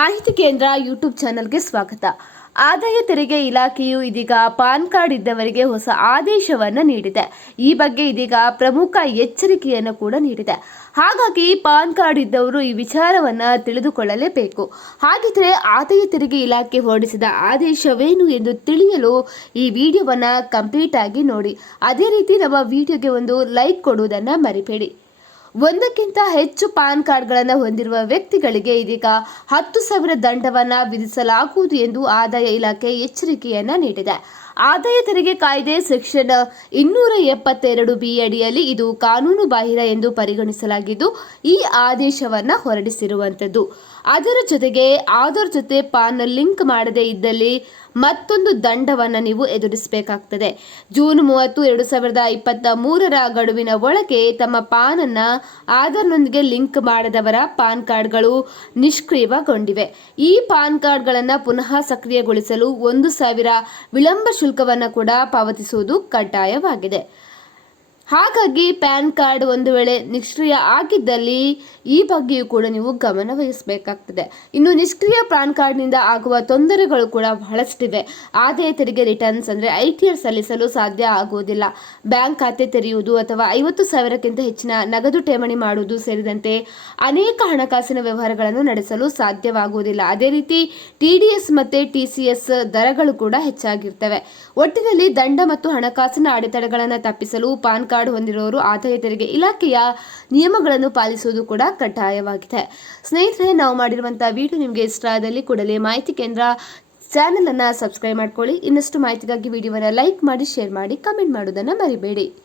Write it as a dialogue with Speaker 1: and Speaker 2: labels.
Speaker 1: ಮಾಹಿತಿ ಕೇಂದ್ರ ಯೂಟ್ಯೂಬ್ ಚಾನೆಲ್ಗೆ ಸ್ವಾಗತ. ಆದಾಯ ತೆರಿಗೆ ಇಲಾಖೆಯು ಇದೀಗ ಪಾನ್ ಕಾರ್ಡ್ ಇದ್ದವರಿಗೆ ಹೊಸ ಆದೇಶವನ್ನು ನೀಡಿದೆ. ಈ ಬಗ್ಗೆ ಇದೀಗ ಪ್ರಮುಖ ಎಚ್ಚರಿಕೆಯನ್ನು ಕೂಡ ನೀಡಿದೆ. ಹಾಗಾಗಿ ಪಾನ್ ಕಾರ್ಡ್ ಇದ್ದವರು ಈ ವಿಚಾರವನ್ನು ತಿಳಿದುಕೊಳ್ಳಲೇಬೇಕು. ಹಾಗಿದ್ರೆ ಆದಾಯ ತೆರಿಗೆ ಇಲಾಖೆ ಹೊರಡಿಸಿದ ಆದೇಶವೇನು ಎಂದು ತಿಳಿಯಲು ಈ ವಿಡಿಯೋವನ್ನು ಕಂಪ್ಲೀಟ್ ಆಗಿ ನೋಡಿ. ಅದೇ ರೀತಿ ನಮ್ಮ ವಿಡಿಯೋಗೆ ಒಂದು ಲೈಕ್ ಕೊಡುವುದನ್ನು ಮರಿಬೇಡಿ. ಒಂದಕ್ಕಿಂತ ಹೆಚ್ಚು ಪಾನ್ ಕಾರ್ಡ್ಗಳನ್ನು ಹೊಂದಿರುವ ವ್ಯಕ್ತಿಗಳಿಗೆ ಇದೀಗ ಹತ್ತು ಸಾವಿರ ದಂಡವನ್ನು ವಿಧಿಸಲಾಗುವುದು ಎಂದು ಆದಾಯ ಇಲಾಖೆ ಎಚ್ಚರಿಕೆಯನ್ನು ನೀಡಿದೆ. ಆದಾಯ ತೆರಿಗೆ ಕಾಯ್ದೆ ಸೆಕ್ಷನ್ ಇನ್ನೂರ ಎಪ್ಪತ್ತೆರಡು ಬಿ ಅಡಿಯಲ್ಲಿ ಇದು ಕಾನೂನು ಬಾಹಿರ ಎಂದು ಪರಿಗಣಿಸಲಾಗಿದ್ದು, ಈ ಆದೇಶವನ್ನ ಹೊರಡಿಸಿರುವಂಥದ್ದು. ಅದರ ಜೊತೆಗೆ ಆಧಾರ್ ಜೊತೆ ಪಾನ್ ಲಿಂಕ್ ಮಾಡದೇ ಇದ್ದಲ್ಲಿ ಮತ್ತೊಂದು ದಂಡವನ್ನ ನೀವು ಎದುರಿಸಬೇಕಾಗ್ತದೆ. ಜೂನ್ ಮೂವತ್ತು, ಎರಡು ಸಾವಿರದ ಇಪ್ಪತ್ತ ಮೂರರ ಗಡುವಿನ ಒಳಗೆ ತಮ್ಮ ಪಾನನ್ನು ಆಧಾರ್ನೊಂದಿಗೆ ಲಿಂಕ್ ಮಾಡದವರ ಪಾನ್ ಕಾರ್ಡ್ಗಳು ನಿಷ್ಕ್ರಿಯಗೊಂಡಿವೆ ಈ ಪಾನ್ ಕಾರ್ಡ್ಗಳನ್ನು ಪುನಃ ಸಕ್ರಿಯಗೊಳಿಸಲು ಒಂದು ಸಾವಿರ ವಿಳಂಬ ಶುಲ್ಕವನ್ನು ಕೂಡ ಪಾವತಿಸುವುದು ಕಡ್ಡಾಯವಾಗಿದೆ. ಹಾಗಾಗಿ ಪ್ಯಾನ್ ಕಾರ್ಡ್ ಒಂದು ವೇಳೆ ನಿಷ್ಕ್ರಿಯ ಆಗಿದ್ದಲ್ಲಿ ಈ ಬಗ್ಗೆಯೂ ಕೂಡ ನೀವು ಗಮನ ವಹಿಸಬೇಕಾಗ್ತದೆ. ಇನ್ನು ನಿಷ್ಕ್ರಿಯ ಪ್ಯಾನ್ ಕಾರ್ಡ್ನಿಂದ ಆಗುವ ತೊಂದರೆಗಳು ಕೂಡ ಬಹಳಷ್ಟಿವೆ. ಆದಾಯ ತೆರಿಗೆ ರಿಟರ್ನ್ಸ್ ಅಂದರೆ ಐ ಟಿ ಆರ್ ಸಲ್ಲಿಸಲು ಸಾಧ್ಯ ಆಗುವುದಿಲ್ಲ. ಬ್ಯಾಂಕ್ ಖಾತೆ ತೆರೆಯುವುದು ಅಥವಾ ಐವತ್ತು ಸಾವಿರಕ್ಕಿಂತ ಹೆಚ್ಚಿನ ನಗದು ಠೇವಣಿ ಮಾಡುವುದು ಸೇರಿದಂತೆ ಅನೇಕ ಹಣಕಾಸಿನ ವ್ಯವಹಾರಗಳನ್ನು ನಡೆಸಲು ಸಾಧ್ಯವಾಗುವುದಿಲ್ಲ. ಅದೇ ರೀತಿ ಟಿ ಡಿ ಎಸ್ ಮತ್ತು ಟಿ ಸಿ ಎಸ್ ದರಗಳು ಕೂಡ ಹೆಚ್ಚಾಗಿರ್ತವೆ. ಒಟ್ಟಿನಲ್ಲಿ ದಂಡ ಮತ್ತು ಹಣಕಾಸಿನ ಅಡೆತಡೆಗಳನ್ನು ತಪ್ಪಿಸಲು ಪಾನ್ ಕಾರ್ಡ್ ಹೊಂದಿರುವವರು ಆದಾಯ ತೆರಿಗೆ ಇಲಾಖೆಯ ನಿಯಮಗಳನ್ನು ಪಾಲಿಸುವುದು ಕೂಡ ಕಡ್ಡಾಯವಾಗಿದೆ. ಸ್ನೇಹಿತರೆ, ನಾವು ಮಾಡಿರುವಂತಹ ವಿಡಿಯೋ ನಿಮಗೆ ಇಷ್ಟ ಆದಲ್ಲಿ ಕೂಡಲೇ ಮಾಹಿತಿ ಕೇಂದ್ರ ಚಾನೆಲ್ ಅನ್ನ ಸಬ್ಸ್ಕ್ರೈಬ್ ಮಾಡ್ಕೊಳ್ಳಿ. ಇನ್ನಷ್ಟು ಮಾಹಿತಿಗಾಗಿ ವಿಡಿಯೋವನ್ನು ಲೈಕ್ ಮಾಡಿ ಶೇರ್ ಮಾಡಿ ಕಮೆಂಟ್ ಮಾಡೋದನ್ನ ಮರಿಬೇಡಿ.